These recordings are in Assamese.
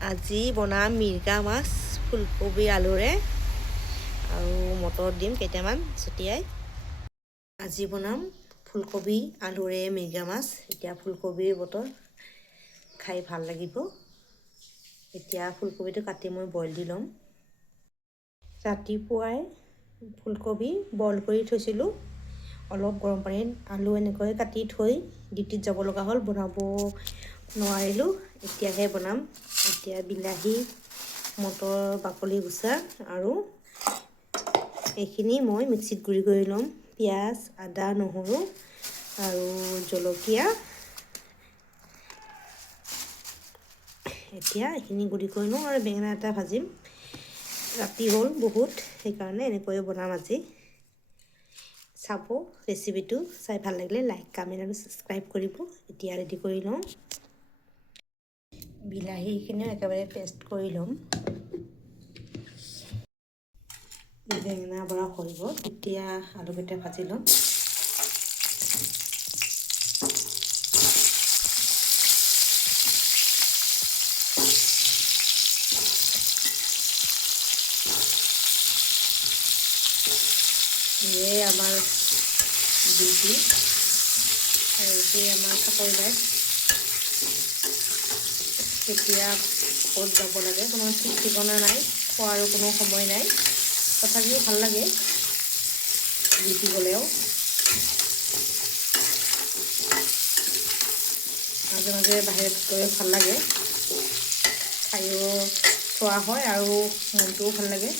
আজি বনাম মিৰ্গা মাছ ফুলকবি আলুৰে আৰু মটৰ দিম কেইটামান ছটিয়াই। আজি বনাম ফুলকবি আলুৰে মিৰ্গা মাছ। এতিয়া ফুলকবিৰ বতৰ, খাই ভাল লাগিব। এতিয়া ফুলকবিটো কাটি মই বইল দি ল'ম। ৰাতিপুৱাই ফুলকবি বইল কৰি থৈছিলোঁ। অলপ গৰম পানীত আলু এনেকৈ কাটি থৈ ডিউটিত যাব লগা হ'ল, বনাব নোৱাৰিলোঁ। এতিয়াহে বনাম। এতিয়া বিলাহী, মটৰ বাকলি গুচা আৰু এইখিনি মই মিক্সিত গুড়ি কৰি ল'ম। পিঁয়াজ, আদা, নহৰু আৰু জলকীয়া। এতিয়া এইখিনি গুড়ি কৰি লওঁ আৰু বেঙেনা এটা ভাজিম। ৰাতি হ'ল বহুত, সেইকাৰণে এনেকৈয়ে বনাম আজি। চাব ৰেচিপিটো, চাই ভাল লাগিলে লাইক, কমেণ্ট আৰু ছাবস্ক্ৰাইব কৰিব। এতিয়া ৰেডি কৰি লওঁ। বিলাহীখিনিও একেবাৰে পেষ্ট কৰি ল'ম। বেঙেনা বৰা হৈ গ'ল, এতিয়া আলুকেইটা ভাজি ল'ম। এয়ে আমাৰ ডিউটি আৰু এতিয়াই আমাৰ চাকৰি লাইফ। কেতিয়া ক'ত যাব লাগে কোনো ঠিক ঠিকনা নাই, খোৱাৰো কোনো সময় নাই। তথাপিও ভাল লাগে ডিউটি গ'লেও। মাজে মাজে বাহিৰত গৈ ভাল লাগে, খায়ো খোৱা হয় আৰু মনটোও ভাল লাগে।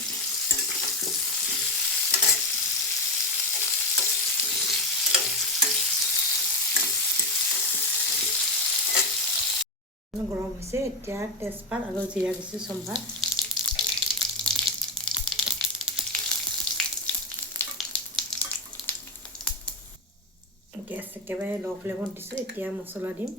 গৰম হৈছে, এতিয়া তেজপাত আৰু জিৰা দিছোঁ চম্ভাৰ। গেছ একেবাৰে ল' ফ্লেমত দিছোঁ। এতিয়া মছলা দিম।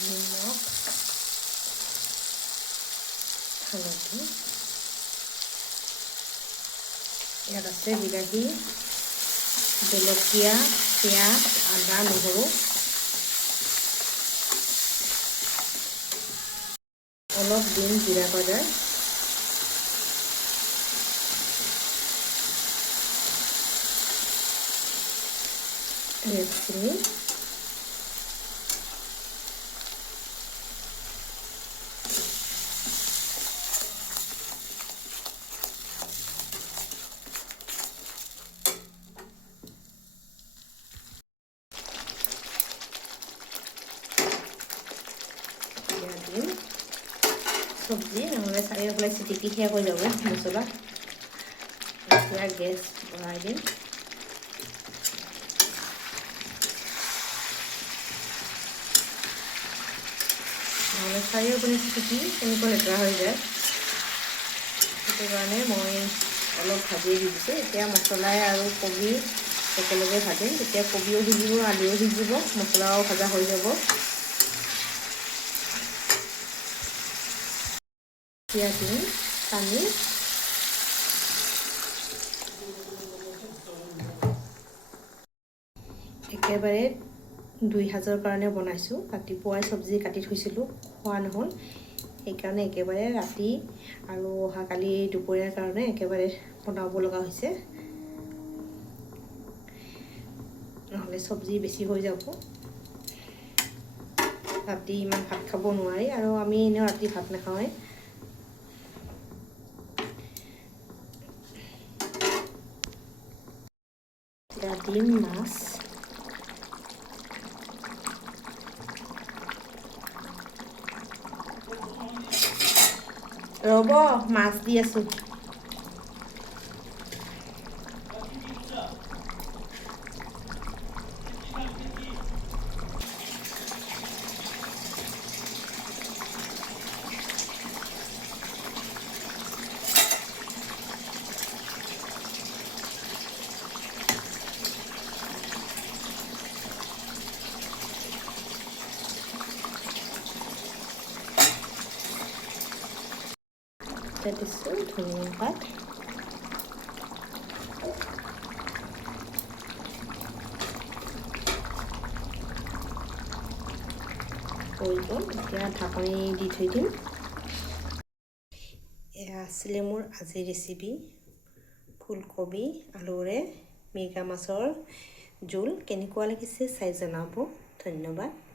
নিমখ, হালধি, ইয়াত আছে বিলাহী, জলকীয়া, পিঁয়াজ, আদা, নহৰু। অলপ দিম জিৰা পাউডাৰ। ৰেড চিলি, দিম চব্জি, নহ'লে চাৰিওফালে চিটিকি শেষ হৈ যাব মছলা। এতিয়া গেছ বঢ়াই দিম। নহ'লে চাৰিওফালে চিটিকি কেনেকুৱা লেতেৰা হৈ যায়, সেইটো কাৰণে মই অলপ ভাজি দি দিছোঁ। এতিয়া মছলাই আৰু কবি একেলগে ভাজিম। তেতিয়া কবিও সিজিব, আলুও সিজিব, মছলাও ভজা হৈ যাব। এতিয়া দিম পানী। একেবাৰে 2 সাঁজৰ কাৰণে বনাইছোঁ। ৰাতিপুৱাই চব্জি কাটি থৈছিলোঁ, খোৱা নহ'ল, সেইকাৰণে একেবাৰে ৰাতি আৰু অহাকালি দুপৰীয়াৰ কাৰণে একেবাৰে বনাব লগা হৈছে। নহ'লে চব্জি বেছি হৈ যাব। ৰাতি ইমান ভাত খাব নোৱাৰি আৰু আমি এনেও ৰাতি ভাত নাখাওঁৱে। এতিয়া দিম মাছ। ৰ'ব, মাছ দি আছোঁ। তাতে দিছোঁ ধনিয়া পাত, হৈ গ'ল। এতিয়া ঢাকনি দি থৈ দিম। এয়া আছিলে মোৰ আজিৰ ৰেচিপি, ফুলকবি আলুৰে মিৰ্গা মাছৰ জোল। কেনেকুৱা লাগিছে চাই জনাব। ধন্যবাদ।